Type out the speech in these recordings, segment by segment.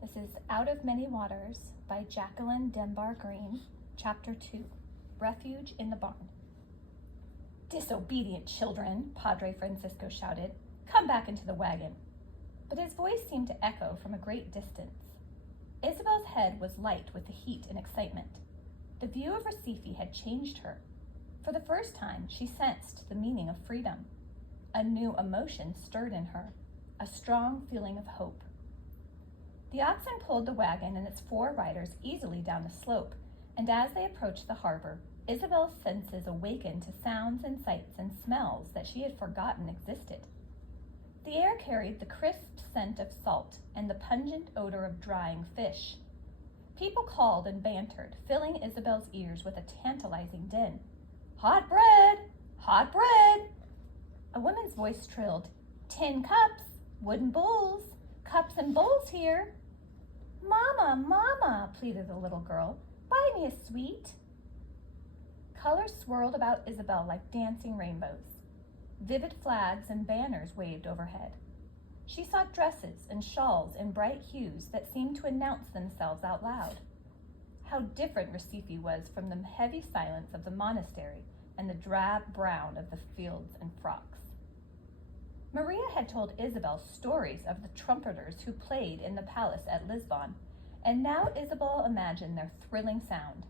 This is Out of Many Waters by Jacqueline Dembar Greene, Chapter 2, Refuge in the Barn. "Disobedient children," Padre Francisco shouted. "Come back into the wagon." But his voice seemed to echo from a great distance. Isabel's head was light with the heat and excitement. The view of Recife had changed her. For the first time, she sensed the meaning of freedom. A new emotion stirred in her, a strong feeling of hope. The oxen pulled the wagon and its 4 riders easily down the slope, and as they approached the harbor, Isabel's senses awakened to sounds and sights and smells that she had forgotten existed. The air carried the crisp scent of salt and the pungent odor of drying fish. People called and bantered, filling Isabel's ears with a tantalizing din. "Hot bread! Hot bread!" A woman's voice trilled, "Tin cups, wooden bowls, cups and bowls here." "Mama, Mama," pleaded the little girl, "buy me a sweet." Colors swirled about Isabel like dancing rainbows. Vivid flags and banners waved overhead. She saw dresses and shawls in bright hues that seemed to announce themselves out loud. How different Recife was from the heavy silence of the monastery and the drab brown of the fields and frocks. Maria had told Isabel stories of the trumpeters who played in the palace at Lisbon, and now Isabel imagined their thrilling sound.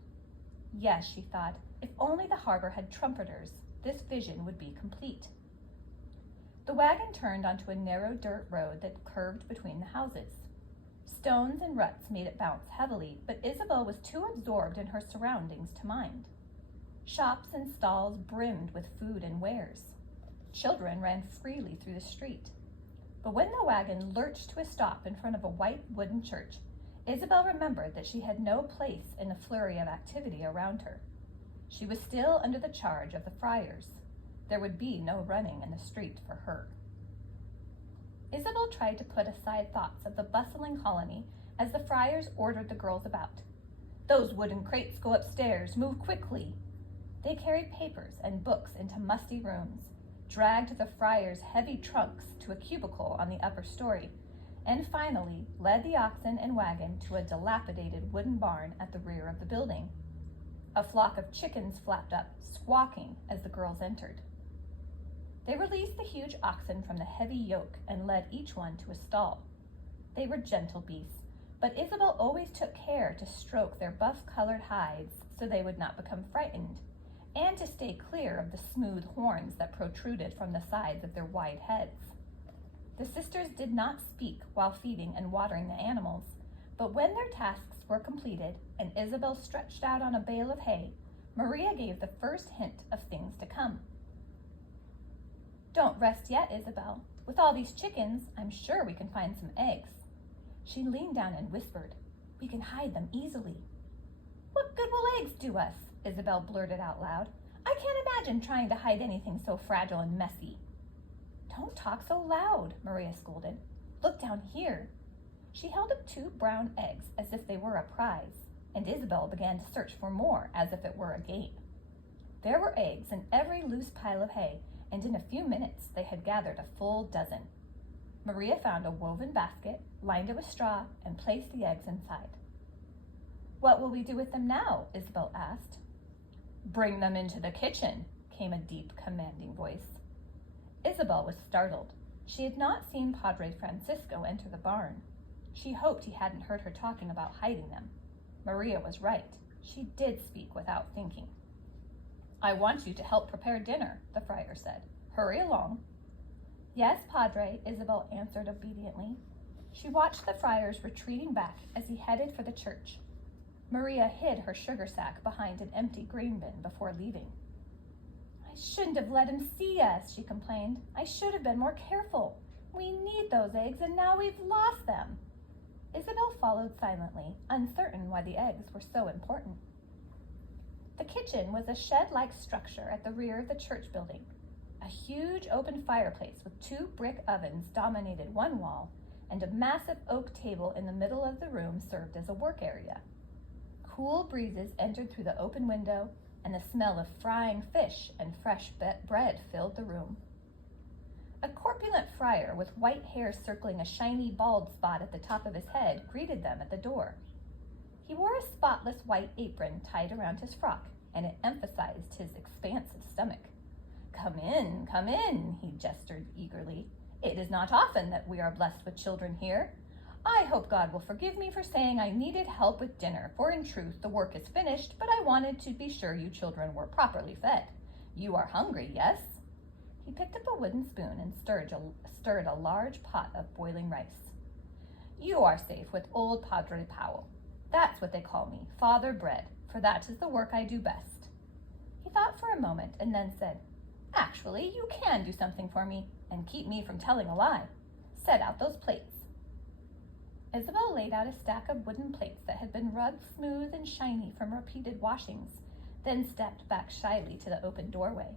Yes, she thought, if only the harbor had trumpeters, this vision would be complete. The wagon turned onto a narrow dirt road that curved between the houses. Stones and ruts made it bounce heavily, but Isabel was too absorbed in her surroundings to mind. Shops and stalls brimmed with food and wares. Children ran freely through the street. But when the wagon lurched to a stop in front of a white wooden church, Isabel remembered that she had no place in the flurry of activity around her. She was still under the charge of the friars. There would be no running in the street for her. Isabel tried to put aside thoughts of the bustling colony as the friars ordered the girls about. "Those wooden crates go upstairs. Move quickly." They carried papers and books into musty rooms, dragged the friars' heavy trunks to a cubicle on the upper story, and finally led the oxen and wagon to a dilapidated wooden barn at the rear of the building. A flock of chickens flapped up, squawking as the girls entered. They released the huge oxen from the heavy yoke and led each one to a stall. They were gentle beasts, but Isabel always took care to stroke their buff-colored hides so they would not become frightened, and to stay clear of the smooth horns that protruded from the sides of their wide heads. The sisters did not speak while feeding and watering the animals, but when their tasks were completed and Isabel stretched out on a bale of hay, Maria gave the first hint of things to come. "Don't rest yet, Isabel. With all these chickens, I'm sure we can find some eggs." She leaned down and whispered, "We can hide them easily." "What good will eggs do us?" Isabel blurted out loud. "I can't imagine trying to hide anything so fragile and messy." "Don't talk so loud," Maria scolded. "Look down here." She held up 2 brown eggs as if they were a prize, and Isabel began to search for more as if it were a game. There were eggs in every loose pile of hay, and in a few minutes they had gathered a full dozen. Maria found a woven basket, lined it with straw, and placed the eggs inside. "What will we do with them now?" Isabel asked. "Bring them into the kitchen," came a deep, commanding voice. Isabel was startled. She had not seen Padre Francisco enter the barn. She hoped he hadn't heard her talking about hiding them. Maria was right. She did speak without thinking. "I want you to help prepare dinner," the friar said. "Hurry along." "Yes, Padre," Isabel answered obediently. She watched the friars retreating back as he headed for the church. Maria hid her sugar sack behind an empty grain bin before leaving. "I shouldn't have let him see us," she complained. "I should have been more careful. We need those eggs, and now we've lost them." Isabel followed silently, uncertain why the eggs were so important. The kitchen was a shed-like structure at the rear of the church building. A huge open fireplace with 2 brick ovens dominated one wall, and a massive oak table in the middle of the room served as a work area. Cool breezes entered through the open window, and the smell of frying fish and fresh bread filled the room. A corpulent friar with white hair circling a shiny bald spot at the top of his head greeted them at the door. He wore a spotless white apron tied around his frock, and it emphasized his expansive stomach. Come in, he gestured eagerly. It is not often that we are blessed with children here. I hope God will forgive me for saying I needed help with dinner, for in truth the work is finished, but I wanted to be sure you children were properly fed. You are hungry, yes? He picked up a wooden spoon and stirred a large pot of boiling rice. You are safe with old Padre Powell. That's what they call me, Father Bread, for that is the work I do best. He thought for a moment and then said, Actually, you can do something for me and keep me from telling a lie. Set out those plates. Isabel laid out a stack of wooden plates that had been rubbed smooth and shiny from repeated washings, then stepped back shyly to the open doorway.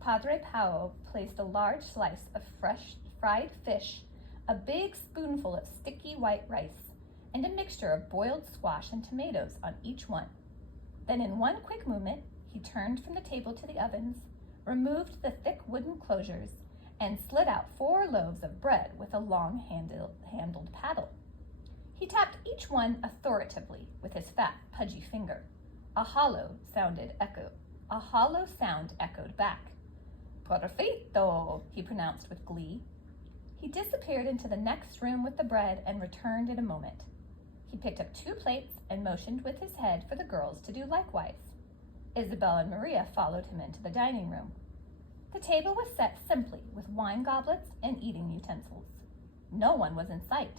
Padre Powell placed a large slice of fresh fried fish, a big spoonful of sticky white rice, and a mixture of boiled squash and tomatoes on each one. Then in one quick movement, he turned from the table to the ovens, removed the thick wooden closures, and slid out 4 loaves of bread with a long handled paddle. He tapped each one authoritatively with his fat, pudgy finger. A hollow sound echoed back. Perfecto, he pronounced with glee. He disappeared into the next room with the bread and returned in a moment. He picked up 2 plates and motioned with his head for the girls to do likewise. Isabel and Maria followed him into the dining room. The table was set simply with wine goblets and eating utensils. No one was in sight.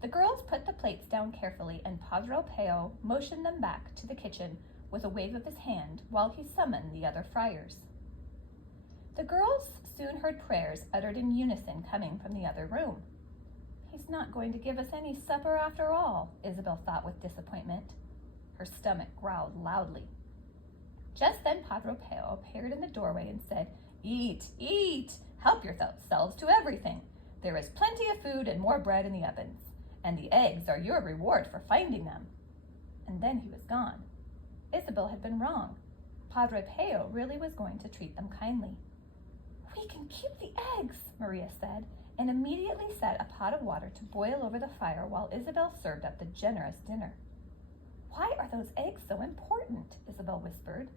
The girls put the plates down carefully, and Padre Peo motioned them back to the kitchen with a wave of his hand while he summoned the other friars. The girls soon heard prayers uttered in unison coming from the other room. He's not going to give us any supper after all, Isabel thought with disappointment. Her stomach growled loudly. Just then Padre Peo appeared in the doorway and said, Eat, eat, help yourselves to everything. There is plenty of food and more bread in the ovens, and the eggs are your reward for finding them. And then he was gone. Isabel had been wrong. Padre Peo really was going to treat them kindly. We can keep the eggs, Maria said, and immediately set a pot of water to boil over the fire while Isabel served up the generous dinner. Why are those eggs so important? Isabel whispered.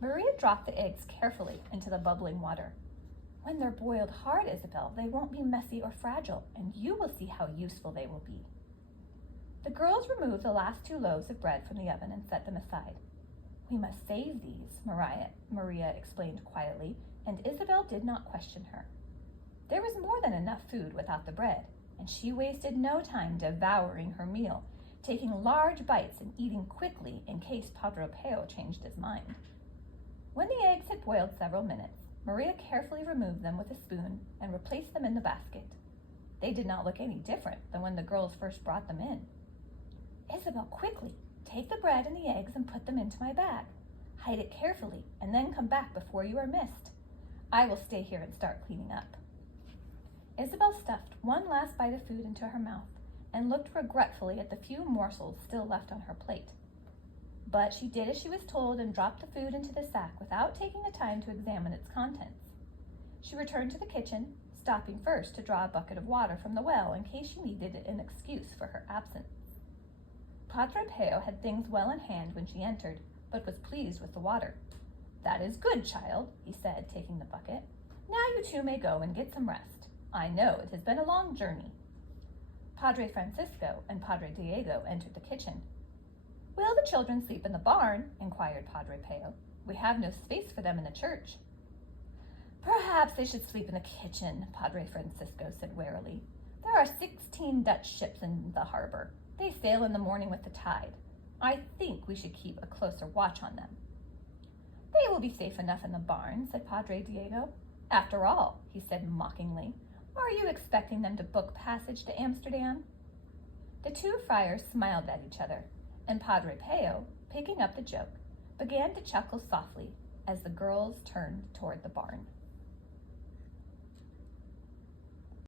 Maria dropped the eggs carefully into the bubbling water. When they're boiled hard, Isabel, they won't be messy or fragile, and you will see how useful they will be. The girls removed the last 2 loaves of bread from the oven and set them aside. We must save these, Maria explained quietly, and Isabel did not question her. There was more than enough food without the bread, and she wasted no time devouring her meal, taking large bites and eating quickly in case Padre Peo changed his mind. When the eggs had boiled several minutes, Maria carefully removed them with a spoon and replaced them in the basket. They did not look any different than when the girls first brought them in. Isabel, quickly, take the bread and the eggs and put them into my bag. Hide it carefully and then come back before you are missed. I will stay here and start cleaning up. Isabel stuffed one last bite of food into her mouth and looked regretfully at the few morsels still left on her plate. But she did as she was told and dropped the food into the sack without taking the time to examine its contents. She returned to the kitchen, stopping first to draw a bucket of water from the well in case she needed an excuse for her absence. Padre Peo had things well in hand when she entered, but was pleased with the water. That is good, child, he said, taking the bucket. Now you 2 may go and get some rest. I know it has been a long journey. Padre Francisco and Padre Diego entered the kitchen. Will the children sleep in the barn? Inquired Padre Peo. We have no space for them in the church. Perhaps they should sleep in the kitchen, Padre Francisco said warily. There are 16 Dutch ships in the harbor. They sail in the morning with the tide. I think we should keep a closer watch on them. They will be safe enough in the barn, said Padre Diego. After all, he said mockingly, are you expecting them to book passage to Amsterdam? The 2 friars smiled at each other, and Padre Peo, picking up the joke, began to chuckle softly as the girls turned toward the barn.